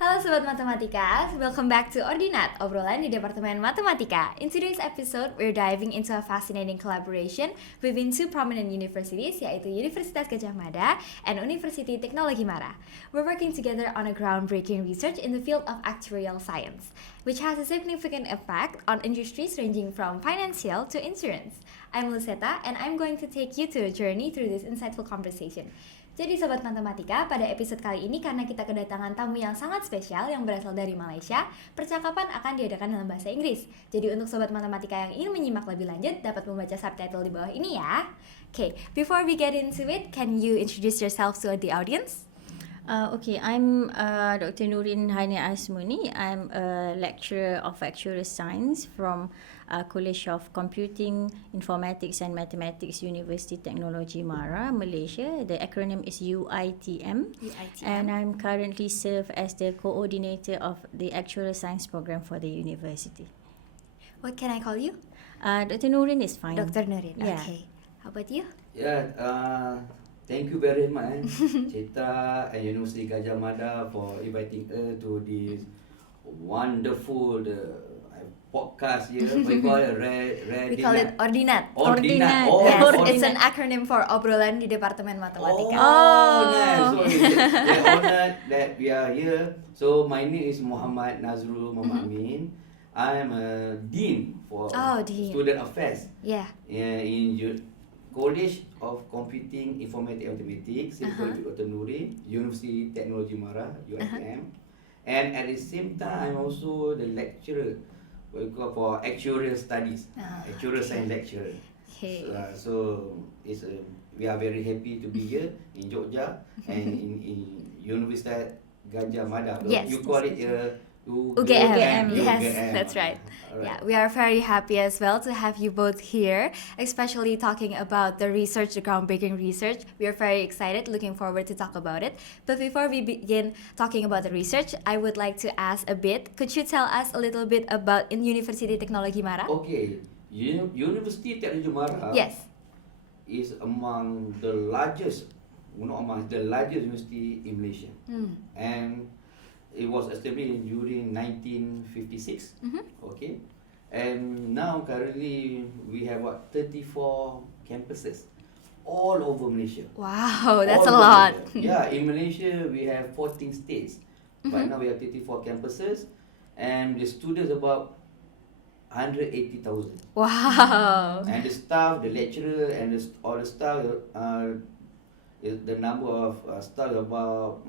Halo Sobat Matematika, welcome back to Ordinat, obrolan di Departemen Matematika. In today's episode, we're diving into a fascinating collaboration between two prominent universities, yaitu Universitas Gadjah Mada and Universiti Teknologi Mara. We're working together on a groundbreaking research in the field of actuarial science, which has a significant effect on industries ranging from financial to insurance. I'm Lucetta, and I'm going to take you to a journey through this insightful conversation. Jadi Sobat Matematika, pada episode kali ini karena kita kedatangan tamu yang sangat spesial yang berasal dari Malaysia, percakapan akan diadakan dalam bahasa Inggris. Jadi untuk Sobat Matematika yang ingin menyimak lebih lanjut, dapat membaca subtitle di bawah ini ya. Okay, before we get into it, can you introduce yourself to the audience? I'm Dr. Nurin Haini Asmuni. I'm a lecturer of actuarial science from College of Computing, Informatics and Mathematics, Universiti Teknologi Mara, Malaysia. The acronym is UiTM. And I'm currently serve as the coordinator of the actuarial science program for the university. What can I call you? Dr. Nurin is fine. Dr. Nurin, Yeah. Okay. How about you? Thank you very much, Cita and Universiti Gadjah Mada for inviting us to this wonderful podcast here. We call it We call it Ordinat. Ordinat. Yes, Ordinat. it's an acronym for obrolan di Departemen Matematika. Nice. So we're honored that we are here. So my name is Muhammad Nazrul Muhammad Amin. I'm a dean for Dean. student affairs. Yeah. In College of Computing, Informatics and Mathematics, Dr. Nurin, Universiti Teknologi Mara, UiTM. And at the same time, I'm also the lecturer for actuarial studies, actuarial science lecturer. Okay. So we are very happy to be here in Jogja and in Universitas Gadjah Mada. Yes. You call it UGM. Yes, UGM. that's right. Alright. Yeah, we are very happy as well to have you both here, especially talking about the research, the groundbreaking research. We are very excited, looking forward to talk about it. But before we begin talking about the research, I would like to ask a bit. Could you tell us a little bit about Universiti Teknologi Mara? Okay, Universiti Teknologi Mara. Yes. Is among the largest, university in Malaysia, and it was established during 1956. Okay, and now currently we have 34 campuses all over Malaysia. Wow, that's All a over lot. Malaysia. Yeah, in Malaysia we have 14 states, but now we have 34 campuses, and the students about 180,000. Wow. And the staff, the lecturer, and all the staff, the number of staff about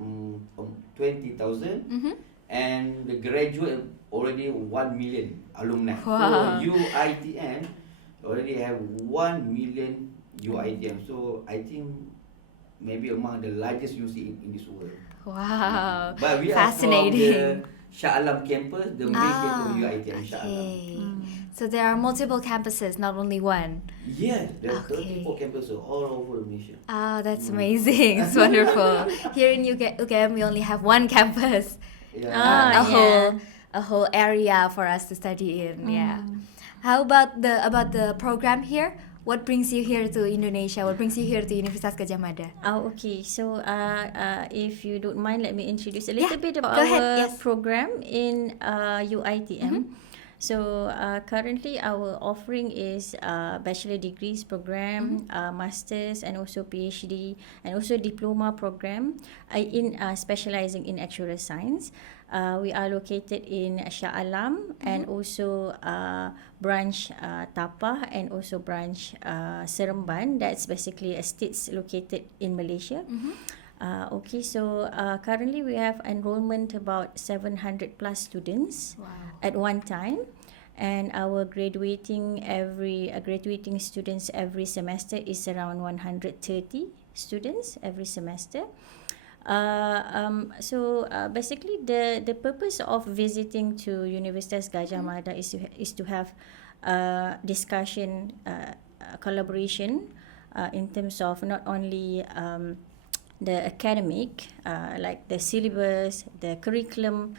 20,000, and the graduate already 1 million alumni. Wow. So UiTM already have 1 million UiTM. So I think maybe among the largest university in this world. Wow. But we Fascinating. are from the Shah Alam campus, the main campus of UiTM, Shah Alam. Okay. So there are multiple campuses, not only one. Yeah, there are Okay. 34 campuses all over Malaysia. That's amazing. It's wonderful. Here in UGM, we only have one campus. Yeah. A whole area for us to study in. Yeah. How about the program here? What brings you here to Indonesia? What brings you here to Universitas Gadjah Mada? Okay. So, if you don't mind, let me introduce a little bit about go ahead. our Yes. program in UiTM. So, currently our offering is bachelor degrees program, masters, and also PhD, and also diploma program in specializing in actuarial science. We are located in Shah Alam and also branch Tapah and also branch Seremban. That's basically estates located in Malaysia. So currently we have enrollment about 700 plus students at one time, and our graduating students every semester is around 130 students every semester. Basically the purpose of visiting to Universitas Gadjah Mada is to have discussion, collaboration in terms of not only the academic, like the syllabus, the curriculum,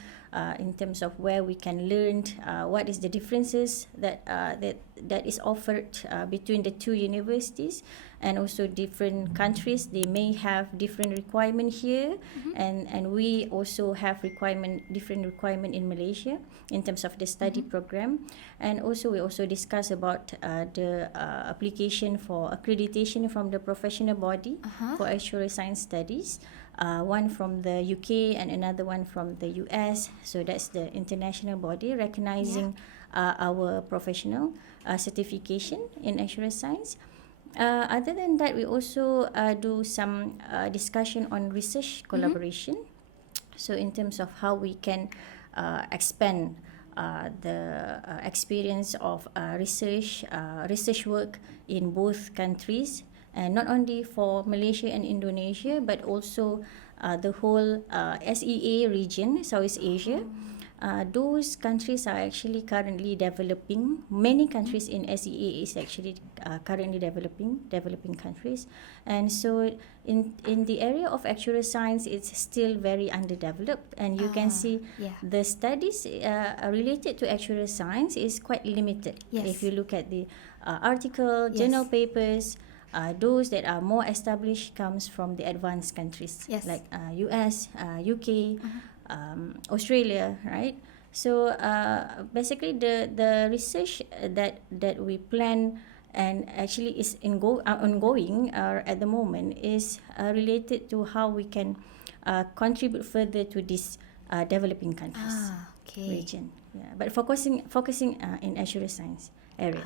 in terms of where we can learn what is the differences that is offered between the two universities, and also different countries. They may have different requirement here, and we also have different requirement in Malaysia in terms of the study program. And also we also discuss about the application for accreditation from the professional body for actuarial science studies. One from the UK and another one from the US. So that's the international body recognizing our professional certification in actuarial science. Other than that, we also do some discussion on research collaboration. So in terms of how we can expand the experience of research work in both countries, and not only for Malaysia and Indonesia, but also the whole SEA region, Southeast Asia. Those countries are actually currently developing. Many countries in SEA is actually currently developing countries. And so in the area of actuarial science, it's still very underdeveloped. And you can see the studies related to actuarial science is quite limited. If you look at the article, journal papers, those that are more established comes from the advanced countries like US, UK, Australia, right? So basically the research that we plan and actually is ongoing at the moment is related to how we can contribute further to this developing countries region. Yeah, but focusing in actuarial science area.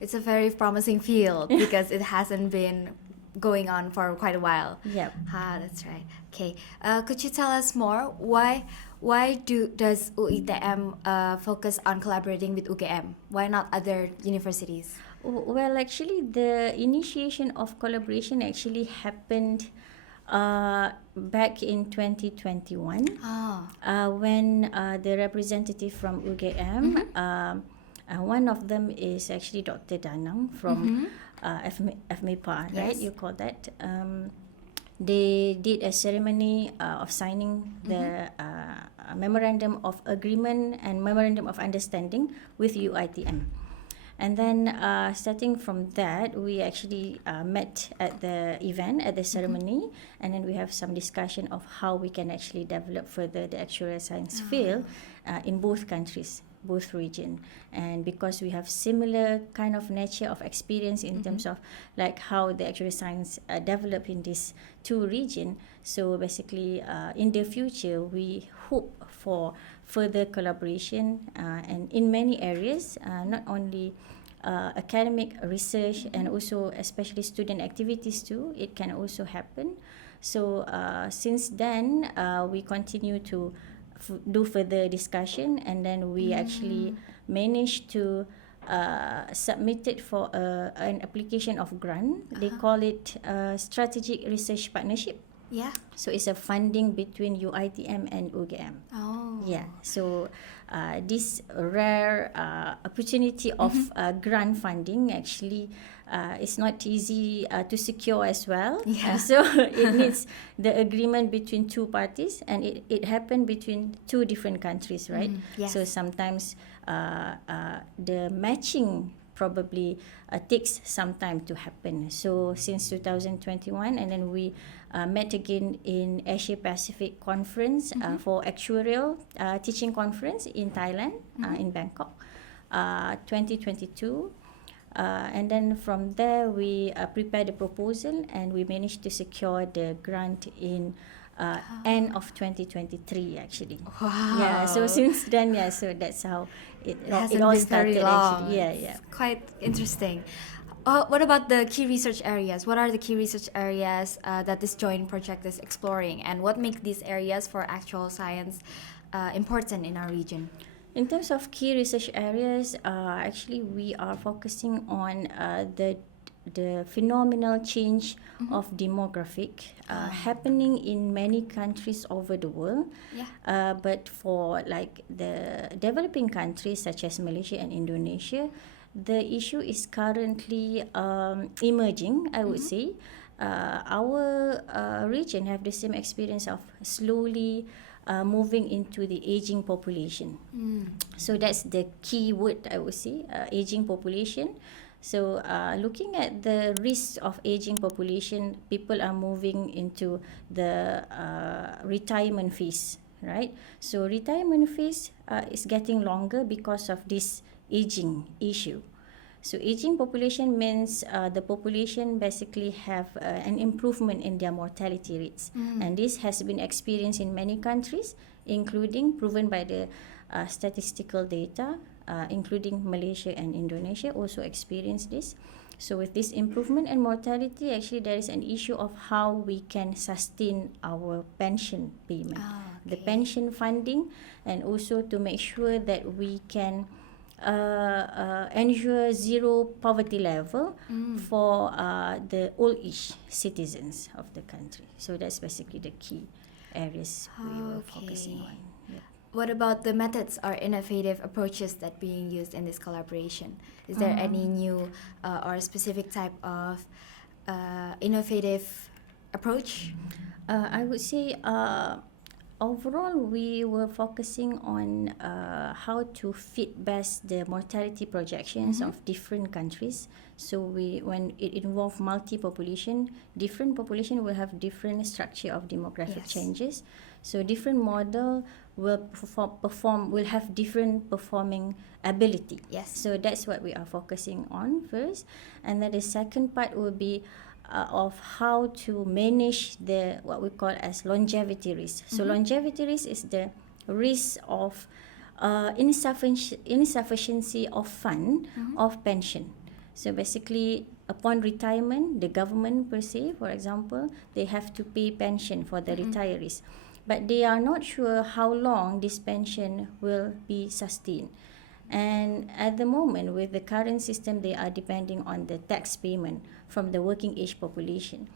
It's a very promising field because it hasn't been going on for quite a while. That's right. Okay, could you tell us more why does UiTM focus on collaborating with UGM? Why not other universities? Well, actually, the initiation of collaboration actually happened back in 2021 when the representative from UGM, one of them is actually Dr. Danang from FMEPA, right? You call that. They did a ceremony of signing the memorandum of agreement and memorandum of understanding with UiTM. And then starting from that, we actually met at the event, at the ceremony, and then we have some discussion of how we can actually develop further the actuarial science field in both countries, both region. And because we have similar kind of nature of experience in terms of like how the actuarial science develop in these two region, so basically in the future we hope for further collaboration and in many areas, not only academic research and also especially student activities too, it can also happen. So since then we continue to do further discussion, and then we actually managed to submit it for an application of grant. They call it strategic research partnership. So it's a funding between UiTM and UGM. So this rare opportunity of grant funding actually is not easy to secure as well. So it needs the agreement between two parties, and it happened between two different countries, right? So sometimes the matching probably takes some time to happen. So since 2021, and then we met again in Asia Pacific Conference for actuarial teaching conference in Thailand, in Bangkok, 2022. And then from there we prepared a proposal, and we managed to secure the grant in end of 2023 actually. So since then, so that's how it all started actually. It's quite interesting. What about the key research areas? What are the key research areas that this joint project is exploring, and what makes these areas for actual science important in our region? In terms of key research areas, actually we are focusing on the phenomenal change of demographic happening in many countries over the world. But for like the developing countries such as Malaysia and Indonesia, the issue is currently emerging, I would say. Our region have the same experience of slowly moving into the aging population. So that's the key word, I would say, aging population. So looking at the risk of aging population, people are moving into the retirement phase, right? So retirement phase is getting longer because of this aging issue. So aging population means the population basically have an improvement in their mortality rates. And this has been experienced in many countries, including proven by the statistical data, including Malaysia and Indonesia also experience this. So with this improvement in mortality, actually there is an issue of how we can sustain our pension payment, the pension funding, and also to make sure that we can ensure zero poverty level for the old age citizens of the country. So that's basically the key areas we were focusing on. Yep. What about the methods or innovative approaches that being used in this collaboration? Is there any new or specific type of innovative approach? I would say overall we were focusing on how to fit best the mortality projections of different countries. So when it involves multi-population, different population will have different structure of demographic changes. So different model will will have different performing ability. Yes. So that's what we are focusing on first, and then the second part will be of how to manage the what we call as longevity risk. So longevity risk is the risk of insufficiency of fund of pension. So basically, upon retirement, the government per se, for example, they have to pay pension for the retirees, but they are not sure how long this pension will be sustained. And at the moment, with the current system, they are depending on the tax payment from the working age population.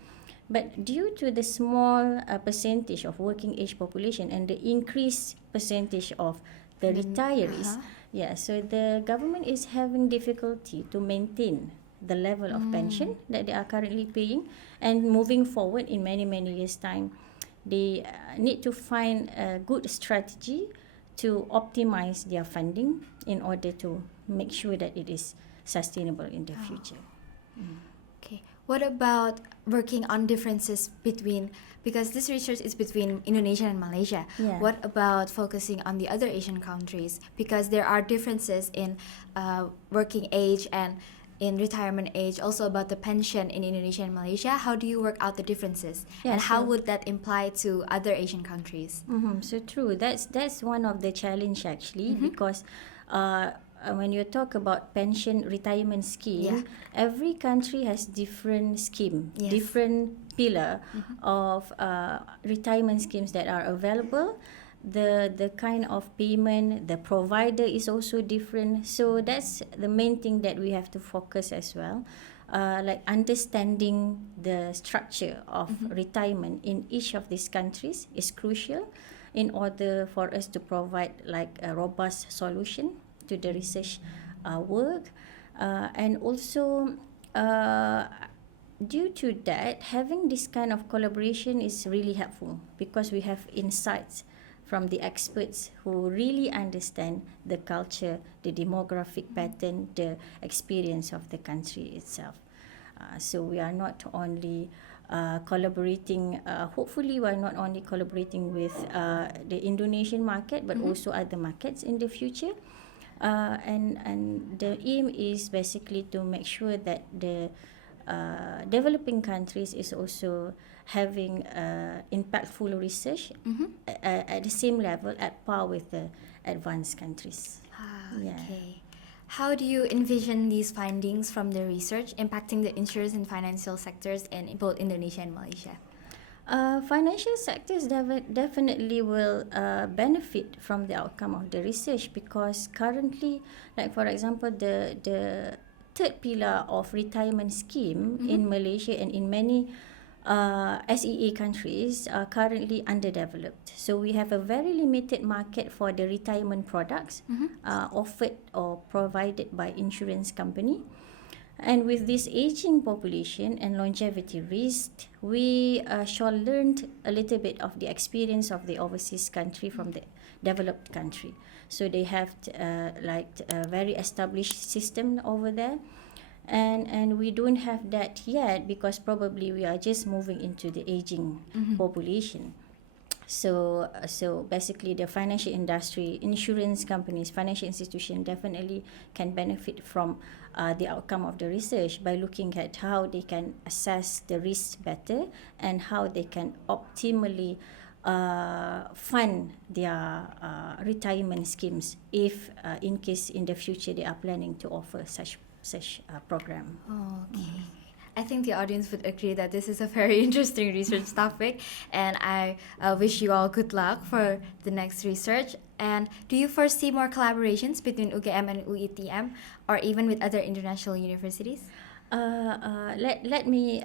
But due to the small percentage of working age population and the increased percentage of the retirees, so the government is having difficulty to maintain the level of pension that they are currently paying, and moving forward in many years' time, they need to find a good strategy to optimize their funding in order to make sure that it is sustainable in the future. Okay. What about working on differences between, because this research is between Indonesia and Malaysia. Yeah. What about focusing on the other Asian countries? Because there are differences in working age and in retirement age, also about the pension in Indonesia and Malaysia. How do you work out the differences? Yeah, and how so- would that imply to other Asian countries? So true. That's one of the challenge actually, because when you talk about pension retirement scheme, every country has different scheme, Yes. different pillar of retirement schemes that are available. The kind of payment, the provider is also different. So that's the main thing that we have to focus as well. Like understanding the structure of retirement in each of these countries is crucial in order for us to provide like a robust solution to the research work. And also due to that, having this kind of collaboration is really helpful because we have insights from the experts who really understand the culture, the demographic pattern, the experience of the country itself. So we are not only collaborating, hopefully we are not only collaborating with the Indonesian market, but also other markets in the future. And the aim is basically to make sure that the developing countries is also having impactful research at the same level, at par with the advanced countries. Yeah. Okay. How do you envision these findings from the research impacting the insurance and financial sectors in both Indonesia and Malaysia? Financial sectors definitely will benefit from the outcome of the research, because currently, like for example, the third pillar of retirement scheme in Malaysia and in many SEA countries are currently underdeveloped. So we have a very limited market for the retirement products offered or provided by insurance company. And with this aging population and longevity risk, we shall learn a little bit of the experience of the overseas country from the developed country. So they have a very established system over there, and we don't have that yet because probably we are just moving into the aging population. So basically the financial industry, insurance companies, financial institution definitely can benefit from the outcome of the research by looking at how they can assess the risk better and how they can optimally fund their retirement schemes if in case in the future they are planning to offer such program. Okay. I think the audience would agree that this is a very interesting research topic, and I wish you all good luck for the next research. And do you foresee more collaborations between UGM and UiTM, or even with other international universities? Let me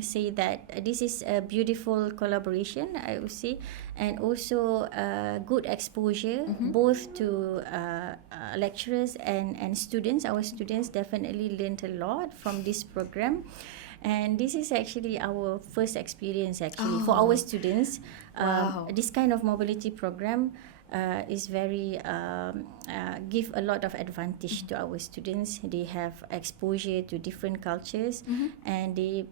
say that this is a beautiful collaboration, I would say, and also good exposure both to lecturers and students. Our students definitely learned a lot from this program. And this is actually our first experience for our students. Wow. This kind of mobility program is very give a lot of advantage to our students. They have exposure to different cultures, and they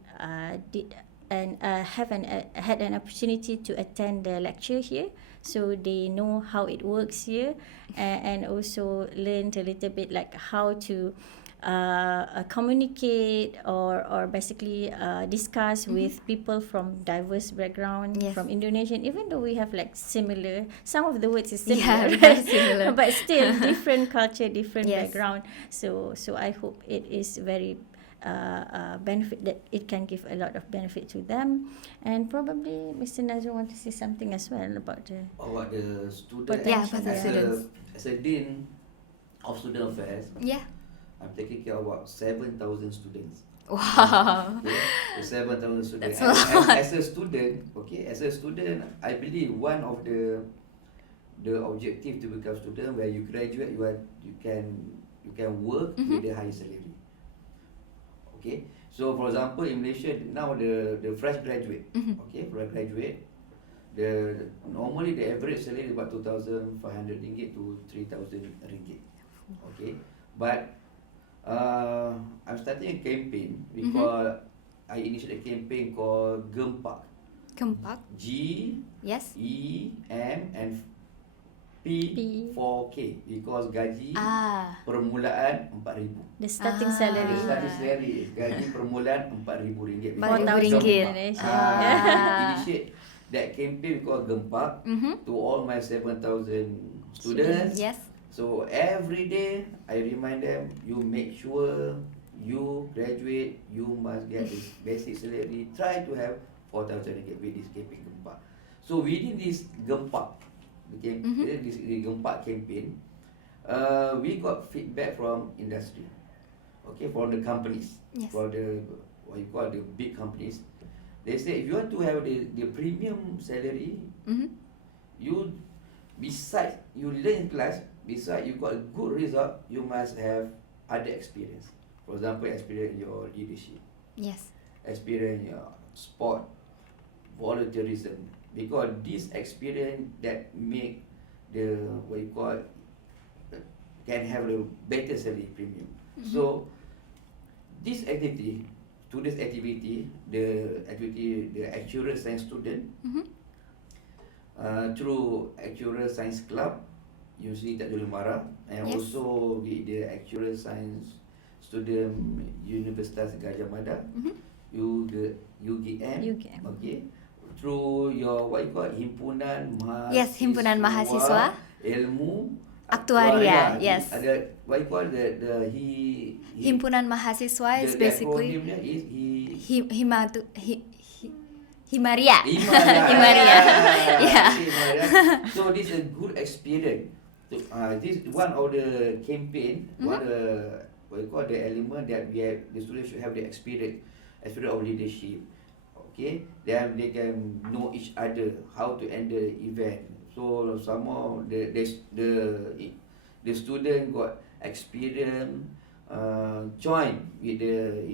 had an opportunity to attend the lecture here, so they know how it works here, and also learned a little bit like how to communicate or basically discuss with people from diverse background, Yes. from Indonesian, even though we have like similar, some of the words is similar, Yeah, very similar. but still different culture, different Yes. background. So I hope it is very benefit, that it can give a lot of benefit to them. And probably Mr. Nazrul want to say something as well about the About the student, Yeah, about the students. as a dean of student affairs, Yeah. I'm taking care of about 7,000 students. Wow. Okay, 7,000 students. That's a And lot. as a student, I believe one of the objective to become student, where you graduate, you can work with a high salary. Okay, so for example in Malaysia now the fresh graduate, normally the average salary is about 2,500 ringgit to 3,000 ringgit. Okay, but I'm starting a campaign. I initiated a campaign called Gempak. Gempak. Yes. GEM and P4K, because gaji permulaan 4,000. the starting The salary. starting salary, gaji permulaan RM4,000. 4,000 ringgit. Initiate that campaign called Gempak to all my 7,000 students. Yes. So every day I remind them, you make sure you graduate, you must get this basic salary. Try to have 4,000 ringgit with this campaign Gempak. So within this Gempak, this Gempak campaign, we got feedback from industry, from the companies, Yes. from the what you call the big companies. They say if you want to have the premium salary, you besides you learn in class, besides you got a good result, you must have other experience. For example, experience in your leadership, Yes. experience in your sport, volunteerism, because this experience that make the what you call can have a better salary premium. So this activity, today's activity, the actuarial science student, through actuarial science club, Universiti Teknologi Mara, and Yes. also with the actuarial science student Universitas Gajah Mada, UGM. Okay, through your what you call himpunan mahasiswa. Yes, himpunan mahasiswa. Ilmu Aktuaria. Yes. Ada what you call the Himpunan mahasiswa is the basically acronymnya is Himaria. Himaria. Himaria. Yeah. Himaria. So this is a good experience. This one of the campaign, one of the what you call the element that we have, the students should have the experience of leadership. Okay, then they can know each other, how to handle event. So some more the student got experience join with the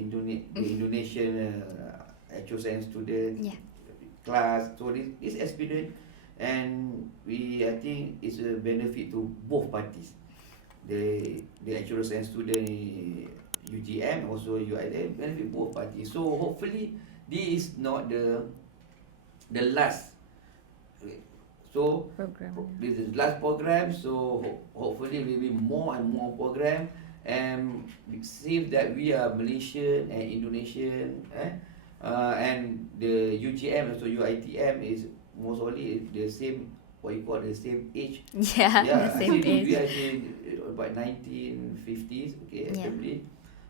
Indonesian actual science student class. So this experience, and I think it's a benefit to both parties. The actual science student UGM, also UiTM, benefit both parties. So hopefully this is not the last. So Program. this is last program. So hopefully will be more and more program, and see that we are Malaysian and Indonesian, and the UGM also UiTM is most only the same, what you call the same age. The same age. We are actually about 1950s, okay, assembly.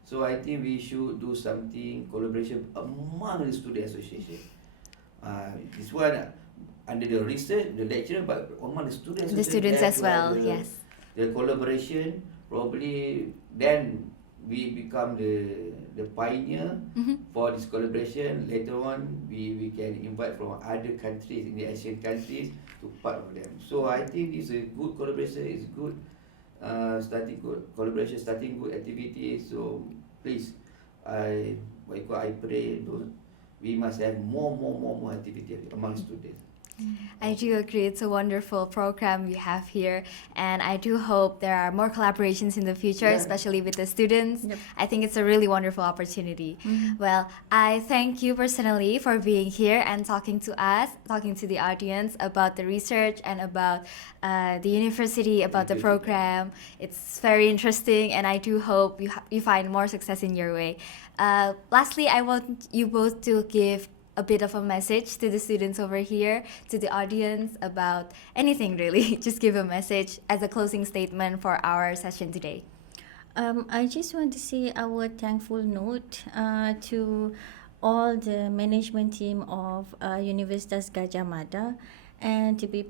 So I think we should do something collaboration among the student association. This one under the research, the lecturer, but among the students. The students as well, yes. The collaboration, probably then we become the pioneer for this collaboration. Later on, we can invite from other countries in the Asian countries to part of them. So I think this is a good collaboration. It's good starting good collaboration, starting good activities. So please, I pray we must have more activity among students. I do agree. It's a wonderful program you have here, and I do hope there are more collaborations in the future, especially with the students. I think it's a really wonderful opportunity. Well, I thank you personally for being here and talking to us, talking to the audience about the research and about the university, about the program. It's very interesting, and I do hope you find more success in your way. Lastly, I want you both to give a bit of a message to the students over here, to the audience, about anything really. Just give a message as a closing statement for our session today. I just want to say our thankful note to all the management team of Universitas Gadjah Mada, and to be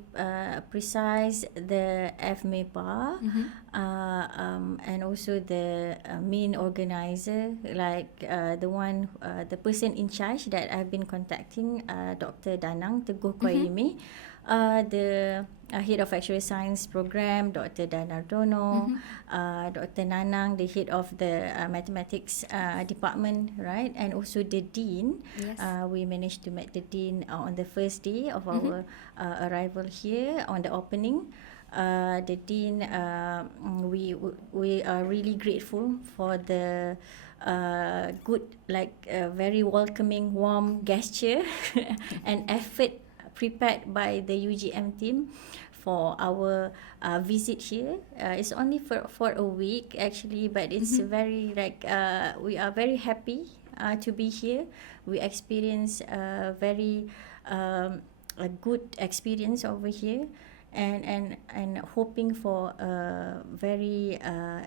precise, the FMEPA, and also the main organizer, like the person in charge that I've been contacting, Dr. Danang Teguh Koyimi, the head of actuarial science program, Dr. Danardono, Dr. Nanang, the head of the mathematics department, right? And also the dean. Yes. We managed to meet the dean on the first day of our arrival here on the opening. The dean, we are really grateful for the good, very welcoming, warm gesture and effort prepared by the UGM team for our visit here. It's only for a week actually, but it's very we are very happy to be here. We experience a very a good experience over here, and hoping for a very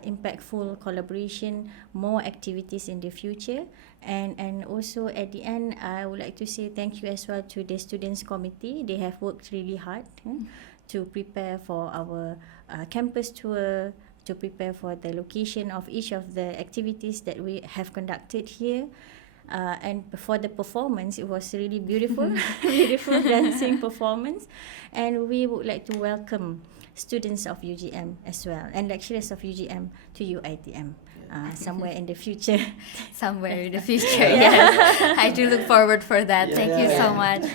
impactful collaboration, more activities in the future. And also at the end, I would like to say thank you as well to the students committee. They have worked really hard to prepare for our campus tour, to prepare for the location of each of the activities that we have conducted here. And for the performance, it was really beautiful, beautiful dancing performance. And we would like to welcome students of UGM as well, and lecturers of UGM to UiTM. Somewhere in the future. Somewhere in the future, yes. I do look forward for that. Thank you so much.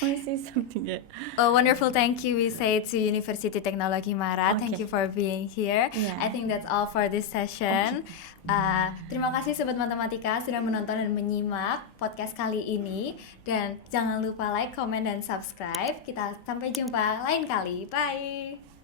Want to say something yet? A wonderful thank you we say to Universiti Teknologi Mara. Thank you for being here. I think that's all for this session. Terima kasih Sobat Matematika sudah menonton dan menyimak podcast kali ini. Dan jangan lupa like, comment, dan subscribe. Kita sampai jumpa lain kali. Bye!